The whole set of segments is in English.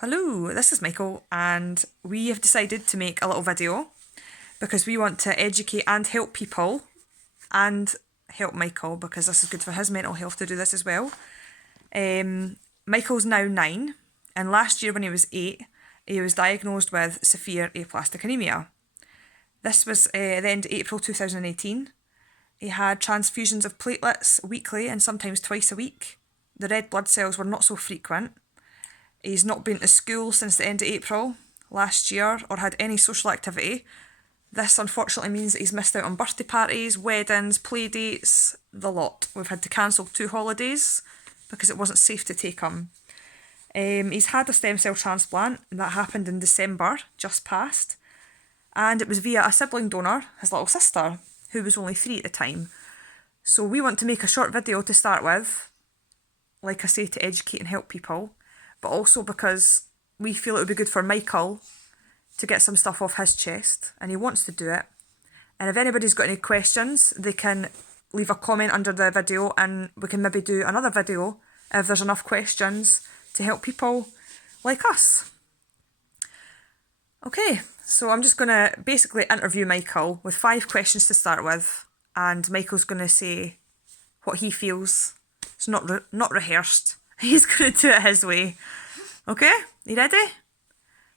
Hello, this is Michael, and we have decided to make a little video because we want to educate and help people and help Michael because this is good for his mental health to do this as well. Michael's now 9, and last year when he was 8, he was diagnosed with severe aplastic anemia. This was the end of April 2018. He had transfusions of platelets weekly and sometimes twice a week. The red blood cells were not so frequent. He's not been to school since the end of April last year or had any social activity. This unfortunately means that he's missed out on birthday parties, weddings, play dates, the lot. We've had to cancel 2 holidays because it wasn't safe to take him. He's had a stem cell transplant and that happened in December, just past. And it was via a sibling donor, his little sister, who was only 3 at the time. So we want to make a short video to start with, like I say, to educate and help people, but also because we feel it would be good for Michael to get some stuff off his chest, and he wants to do it. And if anybody's got any questions, they can leave a comment under the video, and we can maybe do another video if there's enough questions to help people like us. Okay, so I'm just going to basically interview Michael with 5 questions to start with, and Michael's going to say what he feels. It's not rehearsed. He's going to do it his way. Okay, you ready?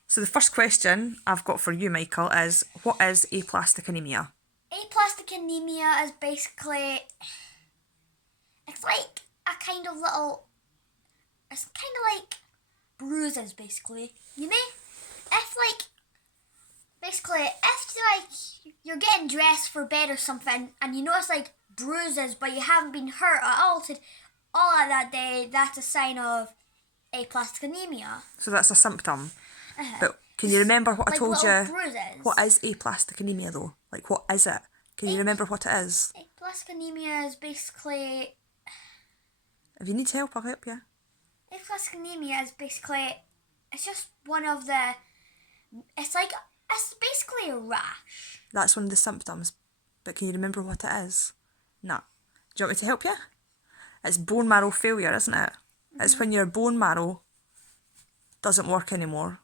So the first question I've got for you, Michael, is what is aplastic anemia? Aplastic anemia is basically, it's like a kind of little, it's kind of like bruises basically, you know? If like, basically, if like you're getting dressed for bed or something and you notice like bruises but you haven't been hurt or altered all of that day, that's a sign of aplastic anemia. So that's a symptom. But can you remember what I told you? Bruises. What is aplastic anemia though? Like what is it? Can you remember what it is? Aplastic anemia is basically... If you need help, I'll help you. Aplastic anemia is basically... It's just one of the... It's basically a rash. That's one of the symptoms. But can you remember what it is? No. Do you want me to help you? It's bone marrow failure, isn't it? It's when your bone marrow doesn't work anymore.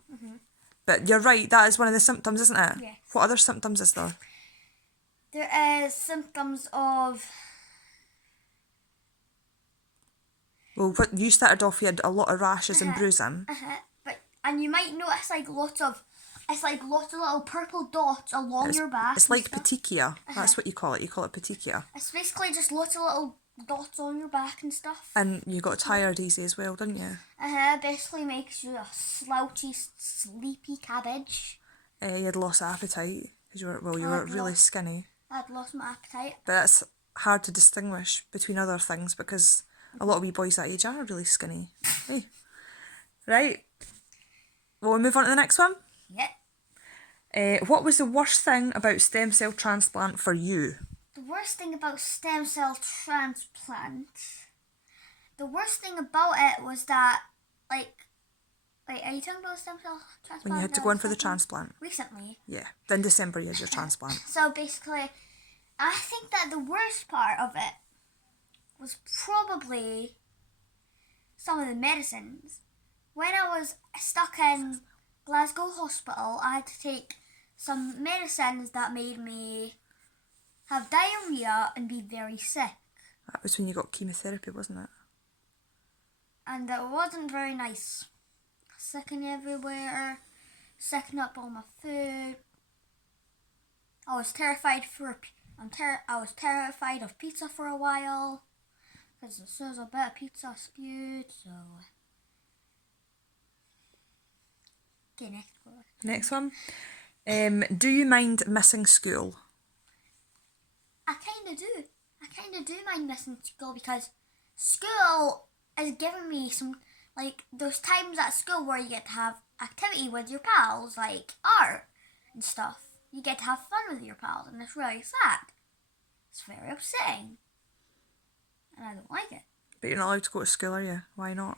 But you're right, that is one of the symptoms, isn't it? Yes. What other symptoms is there? There is symptoms of... Well, what you started off, you had a lot of rashes and bruising. And you might notice lots of little purple dots along your back. It's like petechia. That's what you call it. You call it petechia. It's basically just lots of little dots on your back and stuff. And you got tired easy as well, didn't you? Basically makes you a slouchy, sleepy cabbage. You had lost appetite because you were really skinny. I'd lost my appetite. But that's hard to distinguish between other things because a lot of wee boys that age are really skinny. Hey. Right. Will we move on to the next one? Yep. What was the worst thing about stem cell transplant for you? The worst thing about stem cell transplant, the worst thing about it was that, are you talking about stem cell transplant? When you had to go in for the transplant? Recently. Yeah, then December you had your transplant. So basically, I think that the worst part of it was probably some of the medicines. When I was stuck in Glasgow Hospital, I had to take some medicines that made me have diarrhea and be very sick. That was when you got chemotherapy, wasn't it? And it wasn't very nice. Sicking everywhere, sicking up all my food. I was terrified I was terrified of pizza for a while because as soon as a bit of pizza spewed. So, okay, Next one. Do you mind missing school? I kind of do mind missing school because school is giving me some, those times at school where you get to have activity with your pals, like art and stuff. You get to have fun with your pals, and it's really sad. It's very upsetting. And I don't like it. But you're not allowed to go to school, are you? Why not?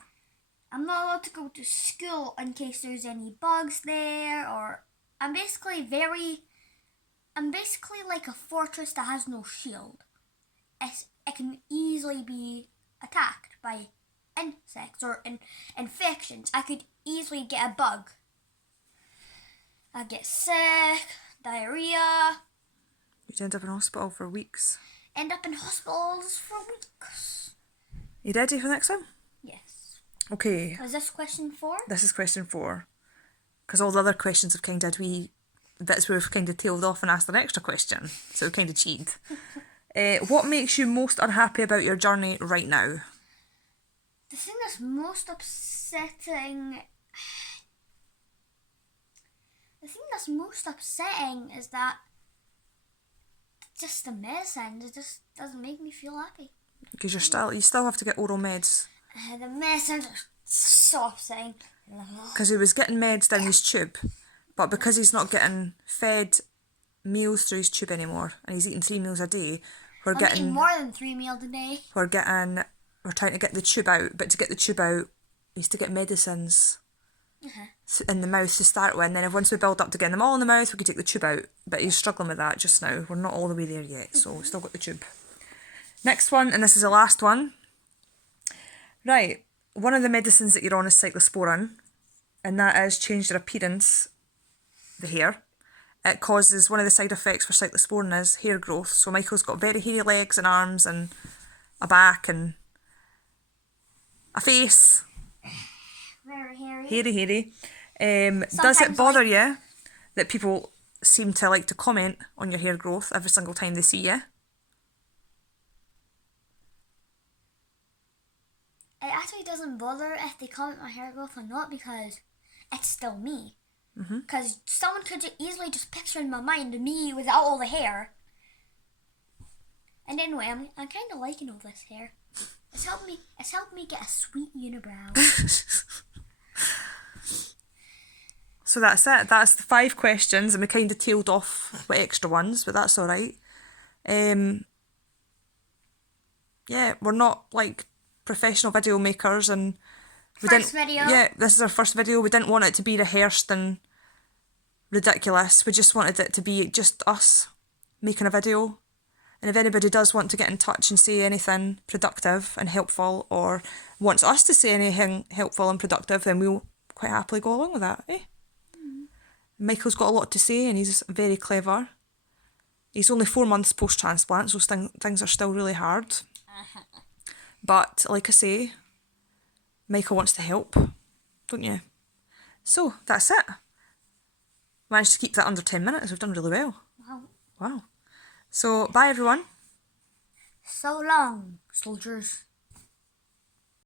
I'm not allowed to go to school in case there's any bugs there, or I'm basically like a fortress that has no shield. It can easily be attacked by insects or infections. I could easily get a bug. I'd get sick, diarrhea, You'd end up in hospital for weeks. end up in hospitals for weeks. You ready for the next one? Yes. Okay. Was this question 4? This is question 4. Because all the other questions have kind of had wee bits where we've kind of tailed off and asked an extra question. So we kind of cheated. What makes you most unhappy about your journey right now? The thing that's most upsetting... The thing that's most upsetting is that just the medicine, it just doesn't make me feel happy. Because you still have to get oral meds. The medicine are so upsetting. Because he was getting meds down his tube, but because he's not getting fed meals through his tube anymore, and he's eating 3 meals a day, I'm eating more than 3 meals a day. we're trying to get the tube out, but to get the tube out, he's to get medicines in the mouth to start with, and then once we build up to getting them all in the mouth, we can take the tube out. But he's struggling with that just now. We're not all the way there yet, so we've still got the tube. Next one, and this is the last one. Right, one of the medicines that you're on is cyclosporin, and that is change your appearance, the hair. It causes, one of the side effects for cyclosporin is hair growth. So Michael's got very hairy legs and arms and a back and a face. Very hairy. Hairy. Does it bother you that people seem to like to comment on your hair growth every single time they see you? It actually doesn't bother if they comment my hair growth or not because it's still me. Because someone could easily just picture in my mind me without all the hair. And anyway, I'm kind of liking all this hair. It's helped me get a sweet unibrow. So that's it. That's the 5 questions, and we kind of tailed off with extra ones, but that's all right. Yeah, we're not like professional video makers, and First video. Yeah, this is our first video. We didn't want it to be rehearsed and ridiculous. We just wanted it to be just us making a video. And if anybody does want to get in touch and say anything productive and helpful, or wants us to say anything helpful and productive, then we'll quite happily go along with that, eh? Michael's got a lot to say, and he's very clever. He's only 4 months post-transplant, so things are still really hard. But, like I say, Michael wants to help, don't you? So, that's it. Managed to keep that under 10 minutes. We've done really well. Wow. So, bye everyone. So long, soldiers.